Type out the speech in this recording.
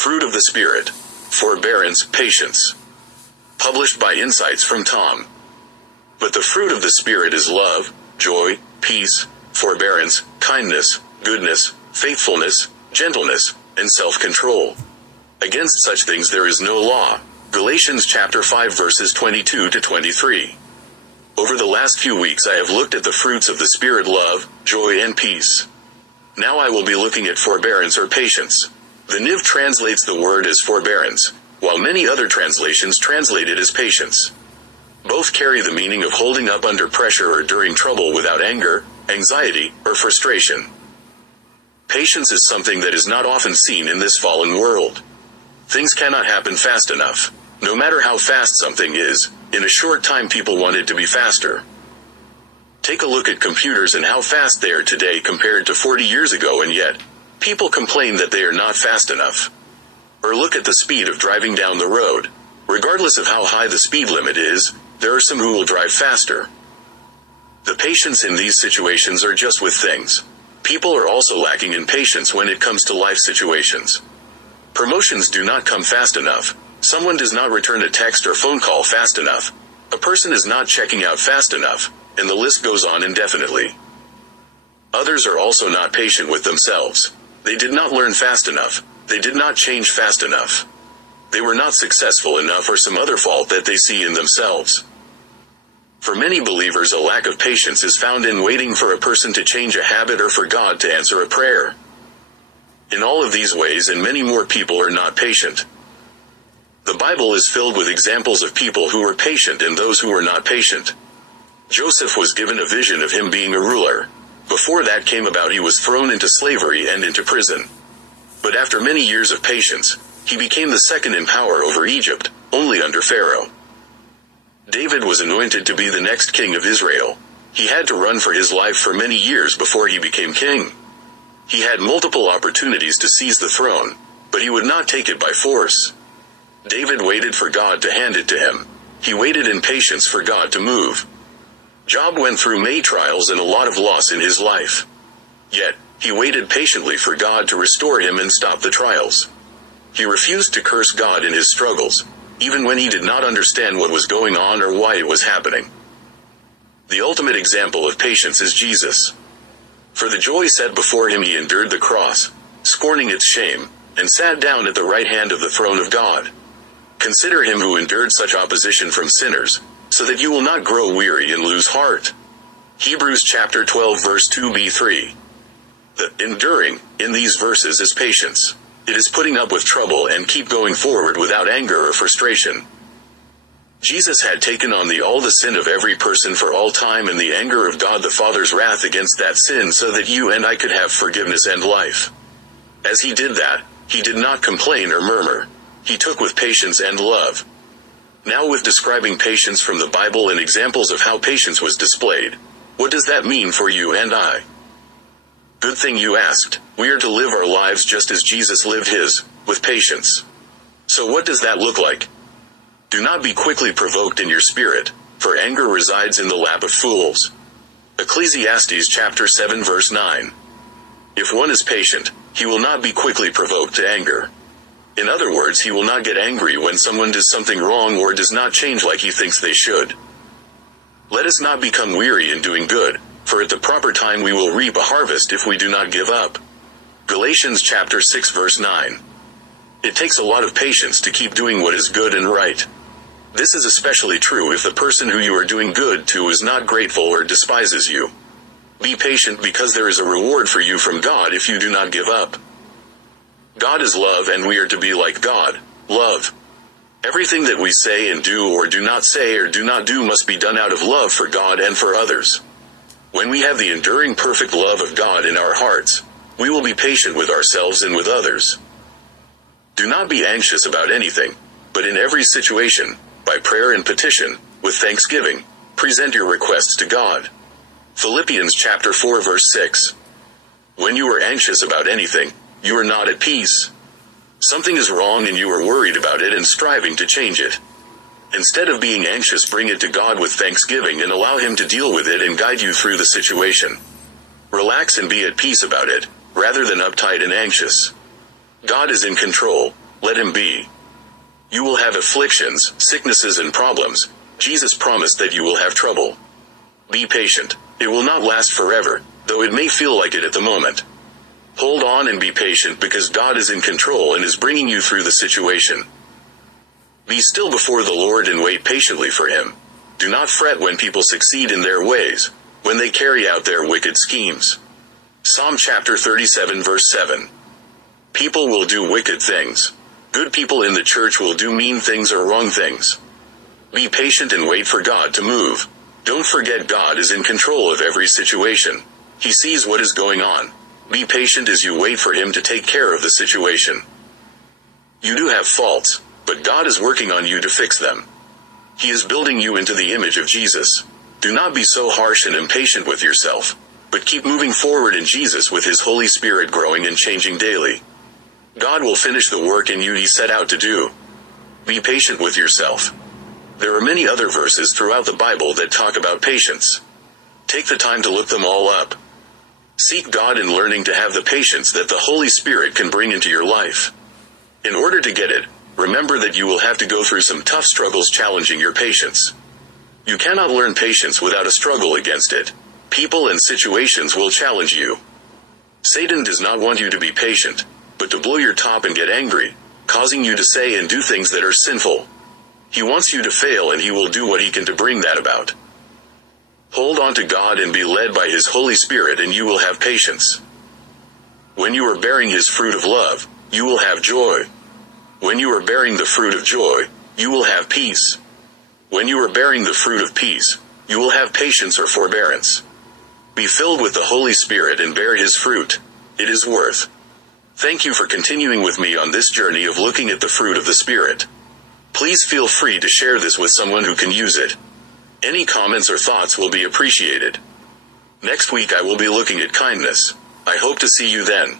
Fruit of the Spirit. Forbearance, patience. Published by Insights from Tom. But the fruit of the Spirit is love, joy, peace, forbearance, kindness, goodness, faithfulness, gentleness, and self-control. Against such things there is no law. Galatians chapter 5 verses 22 to 23. Over the last few weeks I have looked at the fruits of the Spirit: love, joy, and peace. Now I will be looking at forbearance or patience. The NIV translates the word as forbearance, while many other translations translate it as patience. Both carry the meaning of holding up under pressure or during trouble without anger, anxiety, or frustration. Patience is something that is not often seen in this fallen world. Things cannot happen fast enough. No matter how fast something is, in a short time people want it to be faster. Take a look at computers and how fast they are today compared to 40 years ago, and yet, people complain that they are not fast enough. Or look at the speed of driving down the road. Regardless of how high the speed limit is, there are some who will drive faster. The patience in these situations are just with things. People are also lacking in patience when it comes to life situations. Promotions do not come fast enough. Someone does not return a text or phone call fast enough. A person is not checking out fast enough, and the list goes on indefinitely. Others are also not patient with themselves. They did not learn fast enough. They did not change fast enough. They were not successful enough, or some other fault that they see in themselves. For many believers, a lack of patience is found in waiting for a person to change a habit or for God to answer a prayer. In all of these ways and many more, people are not patient. The Bible is filled with examples of people who were patient and those who were not patient. Joseph was given a vision of him being a ruler. Before that came about, he was thrown into slavery and into prison. But after many years of patience, he became the second in power over Egypt, only under Pharaoh. David was anointed to be the next king of Israel. He had to run for his life for many years before he became king. He had multiple opportunities to seize the throne, but he would not take it by force. David waited for God to hand it to him. He waited in patience for God to move. Job went through many trials and a lot of loss in his life. Yet, he waited patiently for God to restore him and stop the trials. He refused to curse God in his struggles, even when he did not understand what was going on or why it was happening. The ultimate example of patience is Jesus. For the joy set before him he endured the cross, scorning its shame, and sat down at the right hand of the throne of God. Consider him who endured such opposition from sinners, so that you will not grow weary and lose heart. Hebrews chapter 12 verse 2b3. The enduring in these verses is patience. It is putting up with trouble and keep going forward without anger or frustration. Jesus had taken on all the sin of every person for all time and the anger of God the Father's wrath against that sin, so that you and I could have forgiveness and life. As he did that, he did not complain or murmur. He took with patience and love. Now, with describing patience from the Bible and examples of how patience was displayed, what does that mean for you and I? Good thing you asked. We are to live our lives just as Jesus lived his, with patience. So what does that look like? Do not be quickly provoked in your spirit, for anger resides in the lap of fools. Ecclesiastes chapter 7 verse 9. If one is patient, he will not be quickly provoked to anger. In other words, he will not get angry when someone does something wrong or does not change like he thinks they should. Let us not become weary in doing good, for at the proper time we will reap a harvest if we do not give up. Galatians chapter 6 verse 9. It takes a lot of patience to keep doing what is good and right. This is especially true if the person who you are doing good to is not grateful or despises you. Be patient, because there is a reward for you from God if you do not give up. God is love, and we are to be like God, love. Everything that we say and do or do not say or do not do must be done out of love for God and for others. When we have the enduring perfect love of God in our hearts, we will be patient with ourselves and with others. Do not be anxious about anything, but in every situation, by prayer and petition, with thanksgiving, present your requests to God. Philippians chapter 4 verse 6. When you are anxious about anything, you are not at peace. Something is wrong and you are worried about it and striving to change it. Instead of being anxious, bring it to God with thanksgiving and allow him to deal with it and guide you through the situation. Relax and be at peace about it, rather than uptight and anxious. God is in control. let him be. You will have afflictions, sicknesses and problems. Jesus promised that you will have trouble. Be patient. It will not last forever, though it may feel like it at the moment. Hold on and be patient because God is in control and is bringing you through the situation. Be still before the Lord and wait patiently for him. Do not fret when people succeed in their ways, when they carry out their wicked schemes. Psalm chapter 37 verse 7. People will do wicked things. Good people in the church will do mean things or wrong things. Be patient and wait for God to move. Don't forget God is in control of every situation. He sees what is going on. Be patient as you wait for him to take care of the situation. You do have faults, but God is working on you to fix them. He is building you into the image of Jesus. Do not be so harsh and impatient with yourself, but keep moving forward in Jesus with his Holy Spirit growing and changing daily. God will finish the work in you he set out to do. Be patient with yourself. There are many other verses throughout the Bible that talk about patience. Take the time to look them all up. Seek God in learning to have the patience that the Holy Spirit can bring into your life. In order to get it, remember that you will have to go through some tough struggles challenging your patience. You cannot learn patience without a struggle against it. People and situations will challenge you. Satan does not want you to be patient, but to blow your top and get angry, causing you to say and do things that are sinful. He wants you to fail and he will do what he can to bring that about. Hold on to God and be led by his Holy Spirit and you will have patience. When you are bearing his fruit of love, you will have joy. When you are bearing the fruit of joy, you will have peace. When you are bearing the fruit of peace, you will have patience or forbearance. Be filled with the Holy Spirit and bear his fruit. It is worth. Thank you for continuing with me on this journey of looking at the fruit of the Spirit. Please feel free to share this with someone who can use it. Any comments or thoughts will be appreciated. Next week I will be looking at kindness. I hope to see you then.